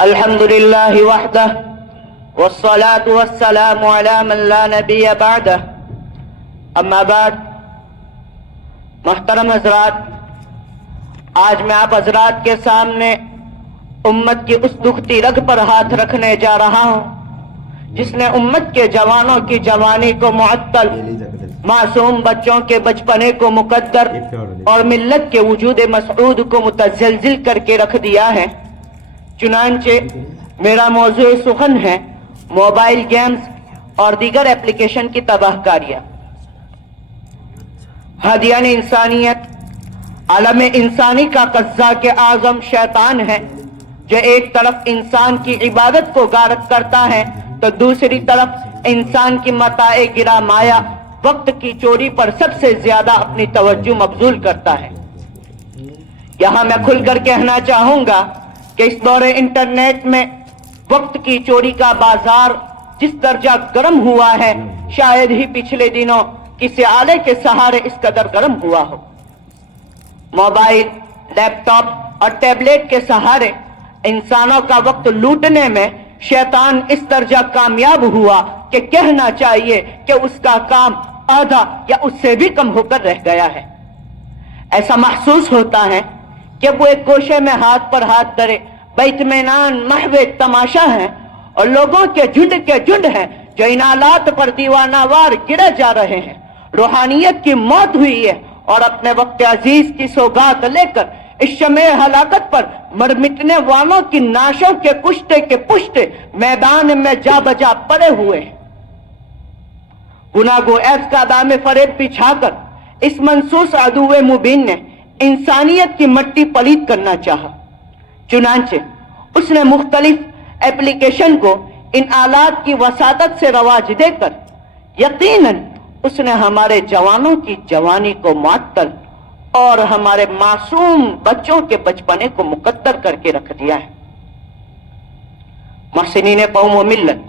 الحمد للہ وحدہ والصلاة والسلام علی من لا نبی بعدہ اما بعد. محترم حضرات، آج میں آپ حضرات کے سامنے امت کی اس دکھتی رگ پر ہاتھ رکھنے جا رہا ہوں جس نے امت کے جوانوں کی جوانی کو معطل، معصوم بچوں کے بچپنے کو مقدر اور ملت کے وجود مسعود کو متزلزل کر کے رکھ دیا ہے. چنانچہ میرا موضوع سخن ہے موبائل گیمز اور دیگر اپلیکیشن کی تباہ کاریاں. ہادیان انسانیت، عالم انسانی کا قزاق اعظم شیطان ہے جو ایک طرف انسان کی عبادت کو غارت کرتا ہے تو دوسری طرف انسان کی متاع گرا مایا وقت کی چوری پر سب سے زیادہ اپنی توجہ مبذول کرتا ہے. یہاں میں کھل کر کہنا چاہوں گا کہ اس دور انٹرنیٹ میں وقت کی چوری کا بازار جس درجہ گرم ہوا ہے شاید ہی پچھلے دنوں کسی آلے کے سہارے اس قدر گرم ہوا ہو. موبائل، لیپ ٹاپ اور ٹیبلیٹ کے سہارے انسانوں کا وقت لوٹنے میں شیطان اس درجہ کامیاب ہوا کہ کہنا چاہیے کہ اس کا کام آدھا یا اس سے بھی کم ہو کر رہ گیا ہے. ایسا محسوس ہوتا ہے کہ وہ ایک گوشے میں ہاتھ پر ہاتھ دھرے باطمینان محو تماشا ہے اور لوگوں کے جھنڈ ہیں جو ان آلات پر دیوانہ وار گرے جا رہے ہیں. روحانیت کی موت ہوئی ہے اور اپنے وقت عزیز کی سوگات لے کر اس شمع ہلاکت پر مرمٹنے والوں کی ناشوں کے کشتے کے پشتے میدان میں جا بجا پڑے ہوئے ہیں. گناہ گو ایس کا دام فریب بچھا کر اس منصوص عدو مبین نے انسانیت کی مٹی پلید کرنا چاہا. چنانچہ اس نے مختلف اپلیکیشن کو ان آلات کی وساطت سے رواج دے کر یقیناً اس نے ہمارے جوانوں کی جوانی کو معطل اور ہمارے معصوم بچوں کے بچپنے کو مقدر کر کے رکھ دیا ہے. محسنین قوم و ملت،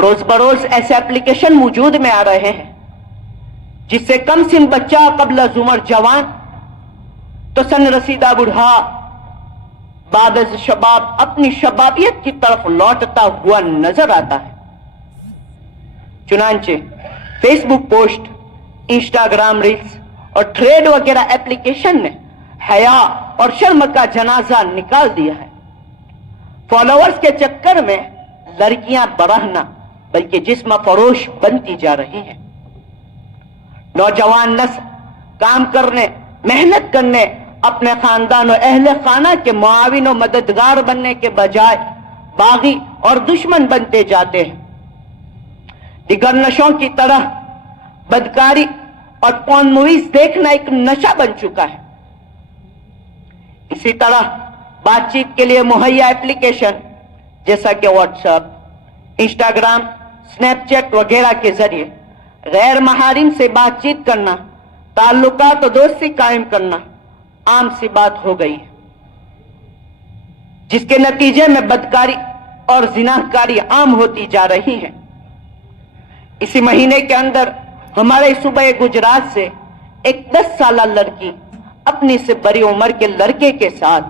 روز بروز ایسے اپلیکیشن وجود میں آ رہے ہیں جس سے کم سن بچہ قبل از عمر جوان تو سن رسیدہ بڑھا بعد از شباب اپنی شبابیت کی طرف لوٹتا ہوا نظر آتا ہے. چنانچہ فیس بک پوسٹ، انسٹاگرام ریلز اور ٹریڈ وغیرہ اپلیکیشن نے حیا اور شرم کا جنازہ نکال دیا ہے. فالوورز کے چکر میں لڑکیاں برہنہ بلکہ جسم فروش بنتی جا رہی ہیں. نوجوان نسل کام کرنے، محنت کرنے، اپنے خاندان و اہل خانہ کے معاون و مددگار بننے کے بجائے باغی اور دشمن بنتے جاتے ہیں. دیگر نشوں کی طرح بدکاری اور پورن موویز دیکھنا ایک نشہ بن چکا ہے. اسی طرح بات چیت کے لیے مہیا اپلیکیشن جیسا کہ what's app, Instagram, snap chat وغیرہ کے ذریعے غیر محارم سے بات چیت کرنا، تعلقات و دوستی قائم کرنا عام سی بات ہو گئی ہے، جس کے نتیجے میں بدکاری اور زناکاری عام ہوتی جا رہی ہے. اسی مہینے کے اندر ہمارے صوبہ گجرات سے ایک 10 سالہ لڑکی اپنی سے بڑی عمر کے لڑکے کے ساتھ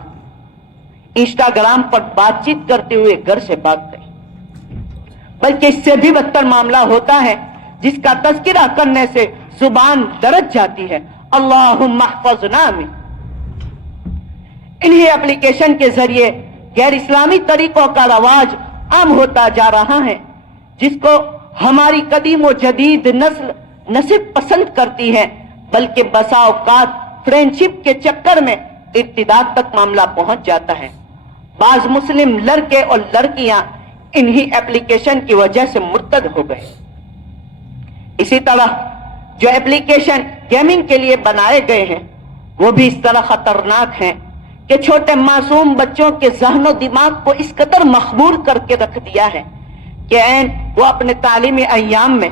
انسٹاگرام پر بات چیت کرتے ہوئے گھر سے بھاگ گئی. بلکہ اس سے بھی بدتر معاملہ ہوتا ہے جس کا تذکرہ کرنے سے زبان درج جاتی ہے، اللہم احفظنا من. انہی اپلیکیشن کے ذریعے غیر اسلامی طریقوں کا رواج عام ہوتا جا رہا ہے جس کو ہماری قدیم و جدید نسل نہ صرف پسند کرتی ہے بلکہ بسا اوقات فرینڈشپ کے چکر میں ارتداد تک معاملہ پہنچ جاتا ہے. بعض مسلم لڑکے اور لڑکیاں انہی اپلیکیشن کی وجہ سے مرتد ہو گئے. اسی طرح جو اپلیکیشن گیمنگ کے لیے بنائے گئے ہیں وہ بھی اس طرح خطرناک ہیں کہ چھوٹے معصوم بچوں کے ذہن و دماغ کو اس قدر مخبول کر کے رکھ دیا ہے کہ عین وہ اپنے تعلیمی ایام میں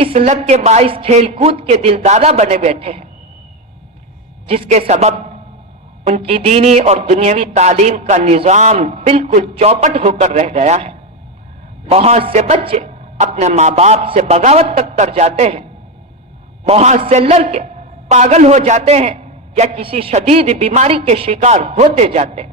اس لت کے باعث کھیل کود کے دلدادہ بنے بیٹھے ہیں، جس کے سبب ان کی دینی اور دنیاوی تعلیم کا نظام بالکل چوپٹ ہو کر رہ گیا ہے. بہت سے بچے اپنے ماں باپ سے بغاوت تک کر جاتے ہیں. بہت سے لڑکے پاگل ہو جاتے ہیں یا کسی شدید بیماری کے شکار ہوتے جاتے ہیں.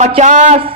50